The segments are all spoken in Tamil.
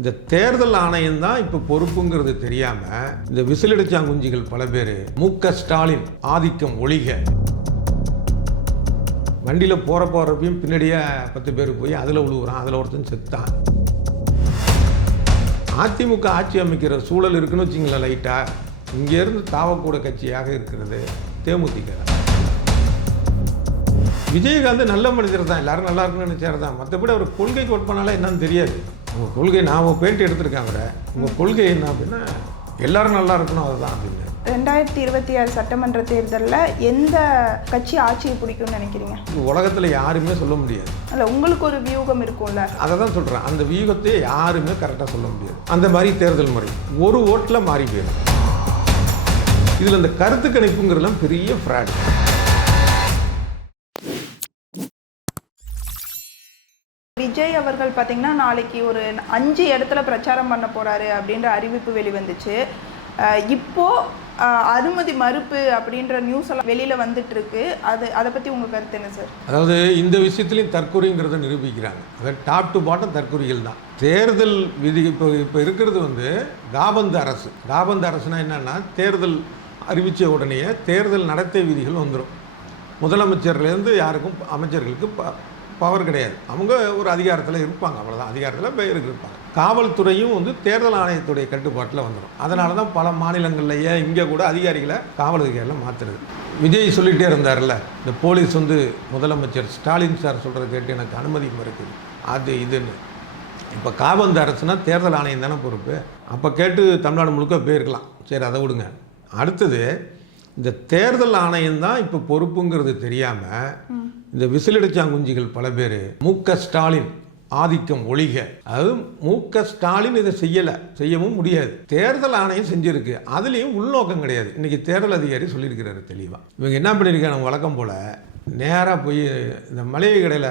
இந்த தேர்தல் ஆணையம் தான் இப்போ பொறுப்புங்கிறது தெரியாமல் இந்த விசிலடிச்சாங்குஞ்சிகள் பல பேர் ஸ்டாலின் ஆதிக்கம் ஒழிக வண்டியில் போகிறப்பையும் பின்னாடியே 10 பேர் போய் அதில் விழுவுறான், அதில் ஒருத்தன் செத்தான். அதிமுக ஆட்சி அமைக்கிற சூழல் இருக்குன்னு வச்சிங்களேன். லைட்டாக இங்கேருந்து தாவக்கூட கட்சியாக இருக்கிறது தேமுதிக. விஜயகாந்த் நல்ல மனிதர் தான், எல்லாரும் நல்லா இருக்குன்னு நினைச்சாரு தான். மற்றபடி அவர் கொள்கைக்கு ஒர்க் பண்ணாலும் என்னன்னு தெரியாது. உங்கள் கொள்கை நான் பேட்டி எடுத்திருக்கேன் அவரை. உங்கள் கொள்கை என்ன அப்படின்னா எல்லாரும் நல்லா இருக்கணும், அதுதான் அப்படின்னு. 2026 சட்டமன்ற தேர்தலில் எந்த கட்சி ஆட்சியை பிடிக்கும்னு நினைக்கிறீங்க? உலகத்தில் யாருமே சொல்ல முடியாது. இல்லை, உங்களுக்கு ஒரு வியூகம் இருக்கும்ல, அதை தான் சொல்கிறேன். அந்த வியூகத்தை யாருமே கரெக்டாக சொல்ல முடியாது. அந்த மாதிரி தேர்தல் முறை ஒரு ஓட்டில் மாறி போயிடும். இதில் இந்த கருத்து கணிப்புங்கிறதுலாம் பெரிய ஃப்ராட். விஜய் அவர்கள் பார்த்தீங்கன்னா நாளைக்கு ஒரு 5 இடத்துல பிரச்சாரம் பண்ண போகிறாரு அப்படின்ற அறிவிப்பு வெளிவந்துச்சு. இப்போது அனுமதி மறுப்பு அப்படின்ற நியூஸ் எல்லாம் வெளியில் வந்துட்டு இருக்கு. அதை பற்றி உங்கள் கருத்து என்ன சார்? அதாவது இந்த விஷயத்துலையும் தற்கொலைங்கிறத நிரூபிக்கிறாங்க. அதாவது டாப் டு பாட்டம் தற்கொலைகள் தான். தேர்தல் விதி இப்போ இருக்கிறது காபந்து அரசு. காபந்து அரசுனா என்னன்னா, தேர்தல் அறிவித்த உடனே தேர்தல் நடத்தை விதிகள் வந்துடும். முதலமைச்சர்லேருந்து யாருக்கும் அமைச்சர்களுக்கு பவர் கிடையாது. அவங்க ஒரு அதிகாரத்தில் இருப்பாங்க, அவ்வளோதான். அதிகாரத்தில் பேருக்கு இருப்பாங்க. காவல்துறையும் தேர்தல் ஆணையத்துடைய கட்டுப்பாட்டில் வந்துடும். அதனால தான் பல மாநிலங்கள்லையே இங்கே கூட அதிகாரிகளை காவல் அதிகாரிகளை மாற்றுறது. விஜய் சொல்லிகிட்டே இருந்தார்ல, இந்த போலீஸ் முதலமைச்சர் ஸ்டாலின் சார் சொல்கிறத கேட்டு எனக்கு அனுமதி மறுக்குது, அது இதுன்னு. இப்போ காபந்து அரசுனா தேர்தல் ஆணையம் தானே பொறுப்பு. அப்போ கேட்டு தமிழ்நாடு முழுக்க போயிருக்கலாம். சரி, அதை விடுங்க. அடுத்தது இந்த தேர்தல் ஆணையம் தான் இப்போ பொறுப்புங்கிறது தெரியாமல் இந்த விசிலடிச்சாங்குஞ்சிகள் பல பேர் ஸ்டாலின் ஆதிக்கம் ஒழிக. அதாவது ஸ்டாலின் இதை செய்யவும் முடியாது. தேர்தல் ஆணையம் செஞ்சிருக்கு, அதுலேயும் உள்நோக்கம் கிடையாது. இன்றைக்கி தேர்தல் அதிகாரி சொல்லியிருக்கிறாரு தெளிவாக. இவங்க என்ன பண்ணியிருக்காங்க, வழக்கம் போல் நேராக போய் இந்த மளிகை கடையில்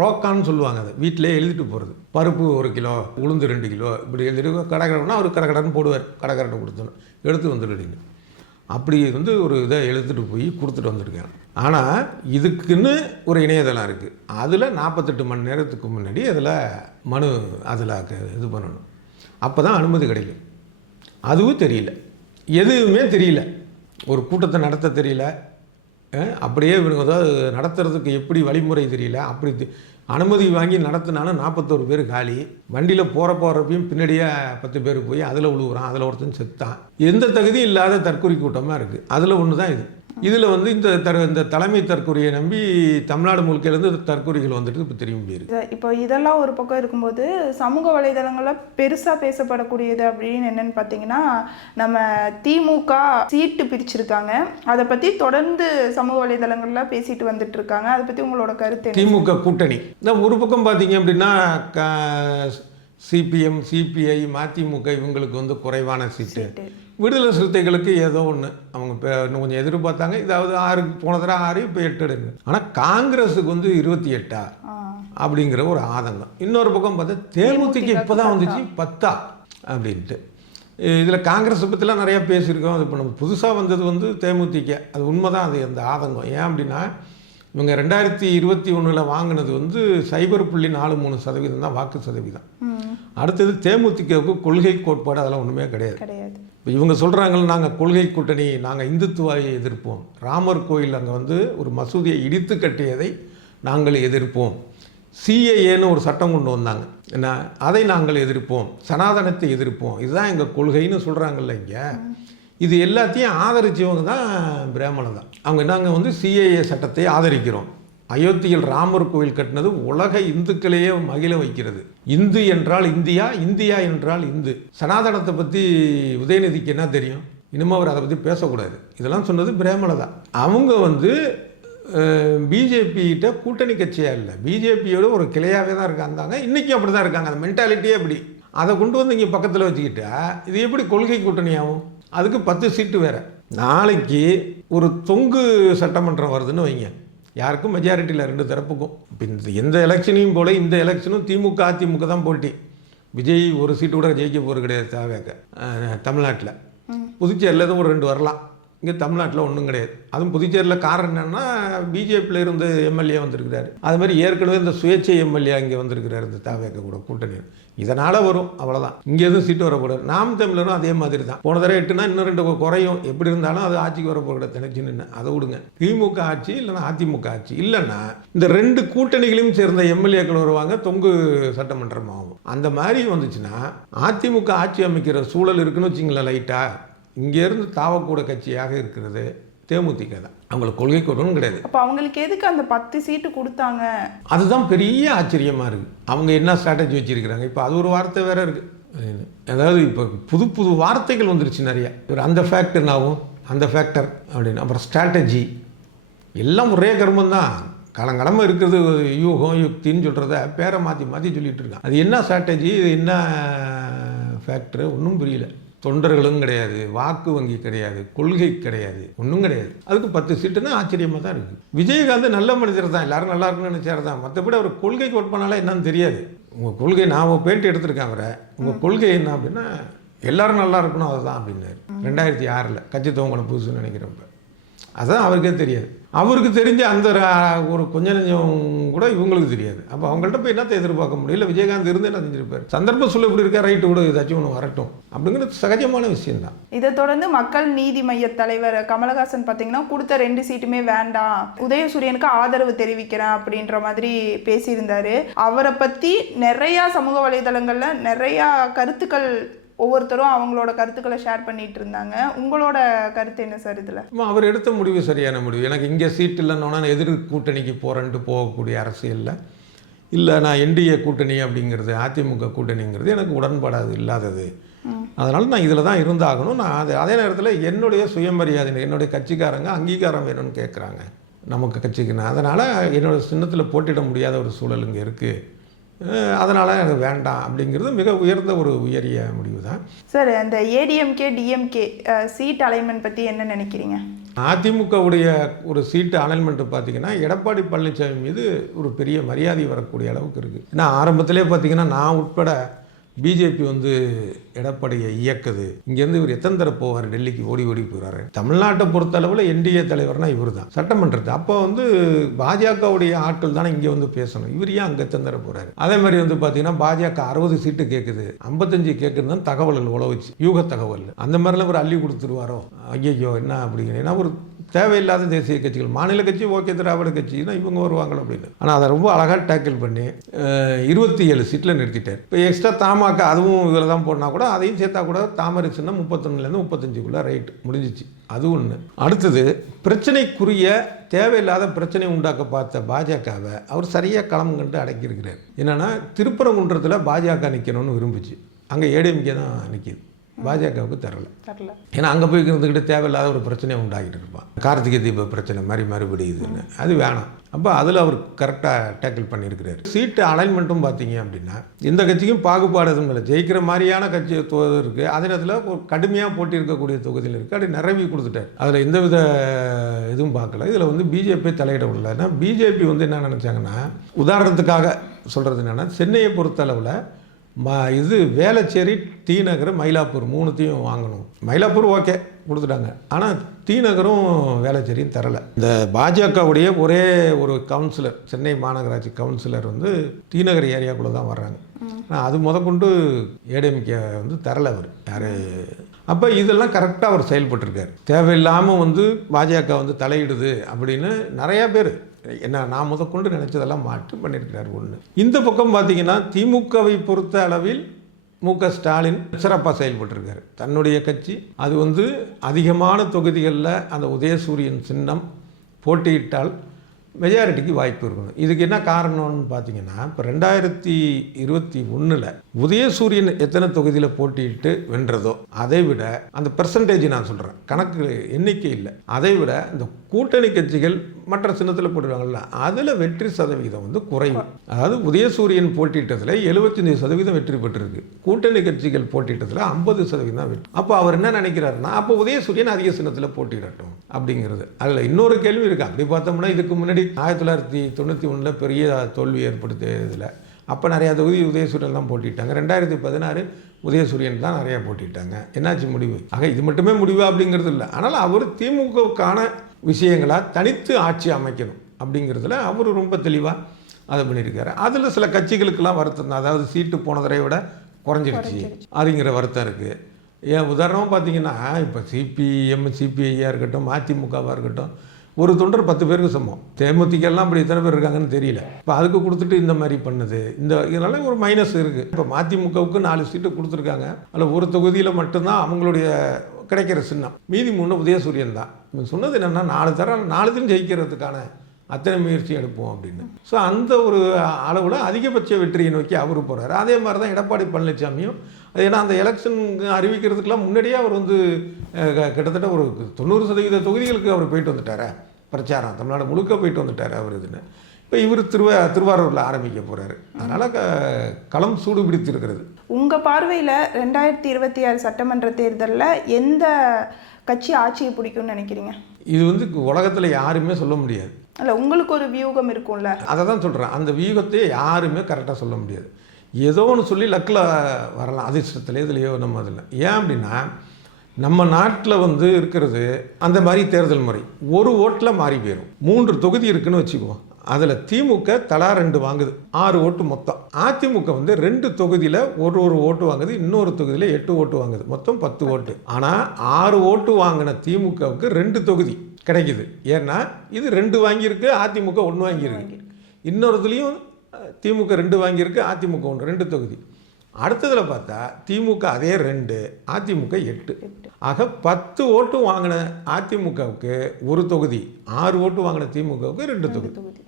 ரோக்கான்னு சொல்லுவாங்க, அதை வீட்டிலே எழுதிட்டு போகிறது. பருப்பு 1 கிலோ, உளுந்து 2 கிலோ இப்படி எழுதிட்டு கடைக்கடைன்னா அவர் கடைக்கடைன்னு போடுவார். கடைக்கடை கொடுத்தோன்னு எடுத்து வந்துடுறீங்க. அப்படி ஒரு இதை எழுத்துட்டு போய் கொடுத்துட்டு வந்திருக்காங்க. ஆனால் இதுக்குன்னு ஒரு இணையதளம் இருக்குது. அதில் 48 மணி நேரத்துக்கு முன்னாடி அதில் மனு அதில் இது பண்ணணும். அப்போ தான் அனுமதி கிடைக்கும். அதுவும் தெரியல, எதுவுமே தெரியல. ஒரு கூட்டத்தை நடத்த தெரியல. அப்படியே இவங்க ஏதாவது நடத்துறதுக்கு எப்படி வழிமுறை தெரியல. அப்படி அனுமதி வாங்கி நடத்தினாலும் 41 பேர் காலி. வண்டியில் போகிறப்பையும் பின்னாடியே 10 பேர் போய் அதில் விழுவுறான், அதில் ஒருத்தன் செத்தான். எந்த தகுதியும் இல்லாத தற்கொலை கூட்டமாக இருக்குது. அதில் ஒன்று தான் இது. இதில் இந்த தலைமை தற்கொலையை நம்பி தமிழ்நாடு முழுக்கையிலேருந்து தற்கொலைகள் வந்துட்டு இப்போ திரும்பி போயிருக்கு. இப்போ இதெல்லாம் ஒரு பக்கம் இருக்கும்போது சமூக வலைதளங்களில் பெருசாக பேசப்படக்கூடியது அப்படின்னு என்னென்னு பார்த்தீங்கன்னா, நம்ம திமுக சீட்டு பிரிச்சிருக்காங்க. அதை பற்றி தொடர்ந்து சமூக வலைதளங்களில் பேசிட்டு வந்துட்டு இருக்காங்க. அதை பற்றி உங்களோட கருத்து? திமுக கூட்டணி ஒரு பக்கம் பார்த்தீங்க அப்படின்னா சிபிஎம், சிபிஐ, மதிமுக இவங்களுக்கு குறைவான சீட்டு. விடுதலை சிறுத்தைகளுக்கு ஏதோ ஒன்று அவங்க இன்னும் கொஞ்சம் எதிர்பார்த்தாங்க. இதாவது 6 போன தடவை 6, இப்போ 8 எடுங்க. ஆனால் காங்கிரஸுக்கு 28 அப்படிங்கிற ஒரு ஆதங்கம். இன்னொரு பக்கம் பார்த்தா தேமுதிக இப்போ தான் வந்துச்சு 10 அப்படின்ட்டு. இதில் காங்கிரஸை பற்றிலாம் நிறையா பேசியிருக்கோம். அது இப்போ நம்ம புதுசாக வந்தது தேமுதிக. அது உண்மை தான். அது அந்த ஆதங்கம் ஏன் அப்படின்னா, இவங்க 2021 வாங்கினது 0.43% தான் வாக்கு சதவீதம். அடுத்தது தேமுதிகவுக்கு கொள்கை கோட்பாடு அதெல்லாம் ஒன்றுமே கிடையாது. இப்போ இவங்க சொல்கிறாங்கல்ல, நாங்கள் கொள்கை கூட்டணி, நாங்கள் இந்துத்துவாயை எதிர்ப்போம், ராமர் கோயில் அங்கே ஒரு மசூதியை இடித்து கட்டியதை நாங்கள் எதிர்ப்போம், சிஏஏன்னு ஒரு சட்டம் கொண்டு வந்தாங்க, என்ன அதை நாங்கள் எதிர்ப்போம், சனாதனத்தை எதிர்ப்போம், இதுதான் எங்கள் கொள்கைன்னு சொல்கிறாங்கல்ல. இங்கே இது எல்லாத்தையும் ஆதரித்தவங்க தான் பிராமணர் தான். அவங்க நாங்கள் சிஏஏ சட்டத்தை ஆதரிக்கிறோம். அயோத்தியில் ராமர் கோவில் கட்டினது உலக இந்துக்களையே மகிழ வைக்கிறது. இந்து என்றால் இந்தியா, இந்தியா என்றால் இந்து. சனாதனத்தை பற்றி உதயநிதிக்கு என்ன தெரியும்? இனிமேல் அவர் அதை பற்றி பேசக்கூடாது. இதெல்லாம் சொன்னது பிராமணர் தான். அவங்க பிஜேபிகிட்ட கூட்டணி கட்சியாக இல்லை, பிஜேபியோட ஒரு கிளையாகவே தான் இருக்காங்க. இன்றைக்கும் அப்படி தான் இருக்காங்க. அந்த மென்டாலிட்டியே அப்படி. அதை கொண்டு இங்கே பக்கத்தில் வச்சுக்கிட்டா இது எப்படி கொள்கை கூட்டணி ஆகும்? அதுக்கு 10 சீட்டு வேறு. நாளைக்கு ஒரு தொங்கு சட்டமன்றம் வருதுன்னு வைங்க, யாருக்கும் மெஜாரிட்டியில் 2 தரப்புக்கும். இப்போ எந்த எலெக்ஷனையும் போல இந்த எலெக்ஷனும் திமுக அதிமுக தான் போட்டி. விஜய் ஒரு சீட்டு கூட ஜெயிக்க போகிறது கிடையாது. தமிழ்நாட்டில் புதுச்சேரியில் ஒரு 2 வரலாம். இங்கே தமிழ்நாட்டில் ஒன்றும் கிடையாது. அதுவும் புதுச்சேரியில் காரணம் என்னென்னா பிஜேபியில் இருந்து எம்எல்ஏ வந்திருக்கிறாரு. அது மாதிரி ஏற்கனவே இந்த சுயேட்சை எம்எல்ஏ இங்கே வந்திருக்கிறார் இந்த தாவேக்க கூட கூட்டணி. இதனால் வரும், அவ்வளோதான். இங்கே எதுவும் சீட்டு வரக்கூடாது. நாம் தமிழரும் அதே மாதிரி தான். போன தடவை 8னா இன்னும் 2 குறையும். எப்படி இருந்தாலும் அது ஆட்சிக்கு வரப்போகிற தினச்சின்னு அதை விடுங்க. திமுக ஆட்சி இல்லைன்னா அதிமுக ஆட்சி இல்லைன்னா இந்த 2 கூட்டணிகளையும் சேர்ந்த எம்எல்ஏக்கள் வருவாங்க, தொங்கு சட்டமன்றம் ஆகும். அந்த மாதிரி வந்துச்சுன்னா அதிமுக ஆட்சி அமைக்கிற சூழல் இருக்குன்னு வச்சிங்களேன். லைட்டாக இங்கேருந்து தாவக்கூட கட்சியாக இருக்கிறது தேமுதிக தான். அவங்களுக்கு கொள்கைக்கு ஒன்றும் கிடையாது. அப்போ அவங்களுக்கு எதுக்கு அந்த 10 சீட்டு கொடுத்தாங்க? அதுதான் பெரிய ஆச்சரியமாக இருக்குது. அவங்க என்ன ஸ்ட்ராட்டஜி வச்சுருக்கிறாங்க. இப்போ அது ஒரு வார்த்தை வேறு இருக்குது. அதாவது இப்போ புது புது வார்த்தைகள் வந்துருச்சு நிறையா. அந்த ஃபேக்டர் என்னாகும், அந்த ஃபேக்டர் அப்படின்னு, அப்புறம் ஸ்ட்ராட்டஜி எல்லாம் ஒரே கர்மம் தான். காலங்காலமாக இருக்கிறது யூகம் யுக்தின்னு சொல்கிறத பேரை மாற்றி மாற்றி சொல்லிகிட்டு இருக்காங்க. அது என்ன ஸ்ட்ராட்டஜி, இது என்ன ஃபேக்டரு ஒன்றும் புரியல. தொண்டர்களும் கிடையாது, வாக்கு வங்கி கிடையாது, கொள்கை கிடையாது, ஒன்றும் கிடையாது. அதுக்கு 10 சீட்டுன்னா ஆச்சரியமாக தான் இருக்குது. விஜயகாந்த் நல்ல மனிதர் தான், எல்லாரும் நல்லா இருக்குன்னு நினைச்சார் தான். மற்றபடி அவர் கொள்கைக்கு ஓட் பண்ணாலும் என்னன்னு தெரியாது. உங்கள் கொள்கை, நான் பேட்டி எடுத்திருக்கேன் அவரை, உங்கள் கொள்கை என்ன அப்படின்னா எல்லாரும் நல்லா இருக்கணும் அதுதான் அப்படின்னாரு. 2006 கட்சி துவங்கணும் புதுசுன்னு நினைக்கிறப்ப. அதுதான் அவருக்கே தெரியாது. அவருக்கு தெரிஞ்ச அந்த ஒரு கொஞ்சம் நெஞ்சம் கூட இவங்களுக்கு தெரியாது. அப்போ அவங்கள்ட்ட போய் என்னத்தை எதிர்பார்க்க முடியல. விஜயகாந்த் இருந்து என்ன செஞ்சிருப்பார். சந்தர்ப்ப சூழல் இப்படி இருக்கா, ரைட்டு கூட ஏதாச்சும் ஒன்று வரட்டும் அப்படிங்கிறது சகஜமான விஷயம் தான். இதை தொடர்ந்து மக்கள் நீதி மைய தலைவர் கமலஹாசன் பார்த்தீங்கன்னா கொடுத்த 2 சீட்டுமே வேண்டாம், உதயசூரியனுக்கு ஆதரவு தெரிவிக்கிறேன் அப்படின்ற மாதிரி பேசியிருந்தாரு. அவரை பற்றி நிறையா சமூக வலைதளங்கள்ல நிறையா கருத்துக்கள், ஒவ்வொருத்தரும் அவங்களோட கருத்துக்களை ஷேர் பண்ணிட்டு இருந்தாங்க. உங்களோட கருத்து என்ன சார் இதில்? அவர் எடுத்த முடிவு சரியான முடிவு. எனக்கு இங்கே சீட் இல்லைன்னா நான் எதிர் கூட்டணிக்கு போகிறேன்ட்டு போகக்கூடிய அரசியலில் இல்லை, நான் என்டிஏ கூட்டணி அப்படிங்கிறது, அதிமுக கூட்டணிங்கிறது எனக்கு உடன்பாடாது இல்லாதது. அதனால் நான் இதில் தான் இருந்தாகணும். நான் அதே நேரத்தில் என்னுடைய சுயமரியாதை, என்னுடைய கட்சிக்காரங்க அங்கீகாரம் வேணும்னு கேட்குறாங்க நமக்கு கட்சிக்குன்னு. அதனால் என்னோடய சின்னத்தில் போட்டிட முடியாத ஒரு சூழல் இங்கே இருக்குது. அதனால் எனக்கு வேண்டாம் அப்படிங்கிறது மிக உயர்ந்த ஒரு உயரிய முடிவு தான் சார். அந்த ஏடிஎம்கே டிஎம்கே சீட் அலைன்மெண்ட் பற்றி என்ன நினைக்கிறீங்க? அதிமுகவுடைய ஒரு சீட்டு அலைன்மெண்ட்டு பார்த்தீங்கன்னா எடப்பாடி பழனிசாமி மீது ஒரு பெரிய மரியாதை வரக்கூடிய அளவுக்கு இருக்குது. ஏன்னா ஆரம்பத்திலே பார்த்தீங்கன்னா நான் உட்பட பிஜேபி எடப்பாடியை இயக்குது. இங்கேருந்து இவர் எத்தனை தடவை போவார், டெல்லிக்கு ஓடி ஓடி போகிறாரு. தமிழ்நாட்டை பொறுத்தளவில் என்டிஏ தலைவர்னா இவர் தான் சட்டமன்றத்து. அப்போ பாஜகவுடைய ஆட்கள் தானே இங்கே பேசணும். இவர் ஏன் அங்கே எத்தனை தடவை போகிறாரு. அதே மாதிரி பார்த்தீங்கன்னா பாஜக 60 சீட்டு கேட்குது, 55 கேட்குதுன்னு தகவல்கள் உழவுச்சு, யூக தகவல். அந்த மாதிரிலாம் ஒரு அள்ளி கொடுத்துருவாரோ, ஐயோ என்ன அப்படிங்கிற. ஏன்னா ஒரு தேவையில்லாத தேசிய கட்சிகள், மாநில கட்சி ஓகே, திராவிட கட்சினா இவங்க வருவாங்களோ அப்படின்னு. ஆனால் அதை ரொம்ப அழகாக டேக்கிள் பண்ணி 27 சீட்டில் நிறுத்திட்டார். இப்போ எக்ஸ்ட்ரா தாமாக்க அதுவும் இதில் தான் போனால் கூட அதையும் சேர்த்தா கூட தாமரை சின்னம் 31லேருந்து 35க்குள்ளே ரைட் முடிஞ்சிச்சு. அது ஒன்று. அடுத்தது பிரச்சனைக்குரிய தேவையில்லாத பிரச்சனை உண்டாக்க பார்த்த பாஜகவை அவர் சரியாக களம் கண்டு அடக்கியிருக்கிறார். என்னென்னா திருப்பரங்குன்றத்தில் பாஜக நிற்கணும்னு விரும்பிச்சு, அங்கே ஏடிஎம்கே தான் நிற்கிது, பாஜகவுக்கு தரல. ஏன்னா அங்கே போய் இருந்துக்கிட்டு தேவையில்லாத ஒரு பிரச்சனையை உண்டாகிட்டு இருப்பான். கார்த்திகை தீப பிரச்சனை மாதிரி மறுபடியுதுன்னு, அது வேணாம். அப்போ அதில் அவர் கரெக்டாக டேக்கிள் பண்ணியிருக்கிறார். சீட்டு அலைன்மெண்ட்டும் பார்த்தீங்க அப்படின்னா எந்த கட்சிக்கும் பாகுபாடு எதுவும் இல்லை. ஜெயிக்கிற மாதிரியான கட்சி தொகுதி இருக்குது, அதே நேரத்தில் ஒரு கடுமையாக போட்டி இருக்கக்கூடிய தொகுதியில் இருக்குது. அப்படி நிரவி கொடுத்துட்டார். அதில் எந்தவித இதுவும் பார்க்கல. இதில் பிஜேபி தலையிட விடல. ஏன்னா பிஜேபி என்ன நினச்சாங்கன்னா, உதாரணத்துக்காக சொல்கிறது என்னென்னா, சென்னையை பொறுத்தளவில் வேளச்சேரி, டி நகர், மயிலாப்பூர் 3த்தையும் வாங்கணும். மயிலாப்பூர் ஓகே கொடுத்துட்டாங்க, ஆனால் டி நகரும் வேளச்சேரியும் தரலை. இந்த பாஜகவுடைய ஒரே ஒரு கவுன்சிலர், சென்னை மாநகராட்சி கவுன்சிலர் டி நகர் ஏரியாக்குள்ளே தான் வர்றாங்க. ஆனால் அது முதற்கொண்டு ஏடிஎம்கே தரலை அவர் யார். அப்போ இதெல்லாம் கரெக்டாக அவர் செயல்பட்டுருக்கார். தேவையில்லாமல் பாஜக தலையிடுது அப்படின்னு நிறையா பேர் என்ன நான் முதற்கொண்டு நினச்சதெல்லாம் மாற்றம் பண்ணியிருக்கிறார். ஒன்று. இந்த பக்கம் பார்த்தீங்கன்னா திமுகவை பொறுத்த அளவில் மு.க. ஸ்டாலின் சிறப்பாக செயல்பட்டிருக்காரு. தன்னுடைய கட்சி அது அதிகமான தொகுதிகளில் அந்த உதயசூரியன் சின்னம் போட்டியிட்டால் மெஜாரிட்டிக்கு வாய்ப்பு இருக்கணும். இதுக்கு என்ன காரணம்னு பார்த்தீங்கன்னா, இப்போ 2021 உதயசூரியன் எத்தனை தொகுதியில் போட்டியிட்டு வென்றதோ அதை விட, அந்த பெர்சன்டேஜ் நான் சொல்கிறேன், கணக்கு எண்ணிக்கை இல்லை, அதை விட இந்த கூட்டணி கட்சிகள் மற்ற சின்னத்தில் போட்டுருவாங்கல்ல, அதில் வெற்றி சதவீதம் குறைவு. அதாவது உதயசூரியன் போட்டியிட்டதில் 75% வெற்றி பெற்றிருக்கு, கூட்டணி கட்சிகள் போட்டியிட்டதில் 50% தான் வெற்றி. அப்போ அவர் என்ன நினைக்கிறாருன்னா, அப்போ உதயசூரியன் அதிக சின்னத்தில் போட்டியிடட்டும் அப்படிங்கிறது. அதில் இன்னொரு கேள்வி இருக்குது. அப்படி பார்த்தோம்னா இதுக்கு முன்னாடி 1991 பெரிய தோல்வி ஏற்படுத்தியதில் அப்போ நிறையா தொகுதி உதயசூரியன் தான் போட்டிட்டாங்க. 2016 உதயசூரியன் தான் நிறையா போட்டிட்டாங்க. என்னாச்சு முடிவு? ஆக இது மட்டுமே முடிவு அப்படிங்கிறது இல்லை. ஆனால் அவர் திமுகவுக்கான விஷயங்களாக தனித்து ஆட்சி அமைக்கணும் அப்படிங்கிறதுல அவர் ரொம்ப தெளிவாக அதை பண்ணியிருக்காரு. அதில் சில கட்சிகளுக்கெல்லாம் வருத்தம் தான். அதாவது சீட்டு போன தடவை விட குறைஞ்சிருச்சு அப்படிங்கிற வருத்தம் இருக்குது. ஏன் உதாரணமாக பார்த்தீங்கன்னா, இப்போ சிபிஎம் சிபிஐயாக இருக்கட்டும், அதிமுகவாக இருக்கட்டும், ஒரு தொண்டர் 10 பேருக்கு சமம். தேமுதிகெல்லாம் அப்படி எத்தனை பேர் இருக்காங்கன்னு தெரியல. இப்போ அதுக்கு கொடுத்துட்டு இந்த மாதிரி பண்ணுது. இதனால ஒரு மைனஸ் இருக்குது. இப்போ மதிமுகவுக்கு 4 சீட்டு கொடுத்துருக்காங்க. அதில் ஒரு தொகுதியில் மட்டும்தான் அவங்களுடைய கிடைக்கிற சின்னம். மீதி 3 உதயசூரியன் தான். சொன்னது என்னென்னா 4 ஜெயிக்கிறதுக்கான அத்தனை முயற்சி எடுப்போம் அப்படின்னு. ஸோ அந்த ஒரு அளவில் அதிகபட்ச வெற்றியை நோக்கி அவர் போகிறார். அதே மாதிரி தான் எடப்பாடி பழனிசாமியும். அது ஏன்னா அந்த எலெக்ஷன் அறிவிக்கிறதுக்கெல்லாம் முன்னாடியே அவர் வந்து கிட்டத்தட்ட ஒரு 90% தொகுதிகளுக்கு அவர் போயிட்டு வந்துட்டார். பிரச்சாரம் தமிழ்நாடு முழுக்க போயிட்டு வந்துட்டார் அவர். இதுன்னு இப்போ இவர் திருவாரூரில் ஆரம்பிக்க போகிறாரு. அதனால் களம் சூடு பிடித்திருக்கிறது. உங்கள் பார்வையில் 2026 சட்டமன்ற தேர்தலில் எந்த கட்சி ஆட்சியை பிடிக்கும்னு நினைக்கிறீங்க? இது வந்து உலகத்தில் யாருமே சொல்ல முடியாது. இல்லை, உங்களுக்கு ஒரு வியூகம் இருக்கும்ல? அதை தான் சொல்கிறேன். அந்த வியூகத்தையே யாருமே கரெக்டாக சொல்ல முடியாது. ஏதோ ஒன்று சொல்லி லக்கில் வரலாம், அதிர்ஷ்டத்தில் இதுலையோ நம்ம அதில். ஏன் அப்படின்னா, நம்ம நாட்டில் வந்து இருக்கிறது அந்த மாதிரி தேர்தல் முறை. ஒரு ஓட்டில் மாறி போயிடும். 3 தொகுதி இருக்குன்னு வச்சுக்குவோம். அதில் திமுக தலா 2 வாங்குது, 6 ஓட்டு மொத்தம். அதிமுக வந்து 2 தொகுதியில் ஒரு ஓட்டு வாங்குது, இன்னொரு தொகுதியில் 8 ஓட்டு வாங்குது, மொத்தம் 10 ஓட்டு. ஆனால் 6 ஓட்டு வாங்கின திமுகவுக்கு 2 தொகுதி கிடைக்குது. ஏன்னா இது 2 வாங்கியிருக்கு, அதிமுக 1 வாங்கியிருக்கு. இன்னொருத்துலேயும் திமுக 2 வாங்கியிருக்கு, அதிமுக 1, 2 தொகுதி. அடுத்ததில் பார்த்தா திமுக அதே 2, அதிமுக 8. ஆக 10 ஓட்டு வாங்கின அதிமுகவுக்கு 1 தொகுதி, 6 ஓட்டு வாங்கின திமுகவுக்கு 2 தொகுதி.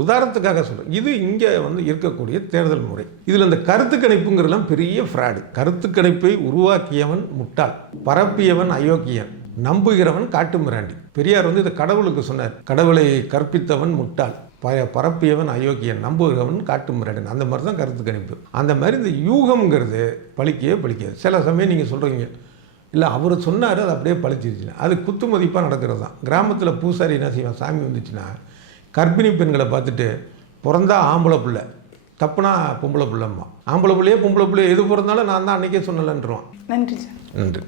உதாரணத்துக்காக சொல்கிறேன். இது இங்கே வந்து இருக்கக்கூடிய தேர்தல் முறை. இதில் இந்த கருத்து கணிப்புங்கிறதுலாம் பெரிய ஃப்ராடு. கருத்து கணிப்பை உருவாக்கியவன் முட்டாள், பரப்பியவன் அயோக்கியன், நம்புகிறவன் காட்டு மிராண்டி. பெரியார் வந்து இதை கடவுளுக்கு சொன்னார். கடவுளை கற்பித்தவன் முட்டாள், பரப்பியவன் அயோக்கியன், நம்புகிறவன் காட்டு மிராண்டன். அந்த மாதிரி தான் கருத்து கணிப்பு. அந்த மாதிரி இந்த யூகம்ங்கிறது பழிக்கவே பழிக்காது. சில சமயம் நீங்கள் சொல்கிறீங்க, இல்லை அவர் சொன்னார் அது அப்படியே பழிச்சிருச்சுன்னா அது குத்து மதிப்பாக நடக்கிறது தான். கிராமத்தில் பூசாரி என்ன செய்வான், சாமி வந்துச்சுன்னா கர்ப்பிணி பெண்களை பார்த்துட்டு பிறந்தா ஆம்பளை பிள்ளை, தப்புனா பொம்பளை பிள்ளைம்மா, ஆம்பளை பிள்ளையே பொம்பளை பிள்ளையே எது பிறந்தாலும் நான் தான் அன்றைக்கே சொன்னலன்றான். நன்றி சார். நன்றி.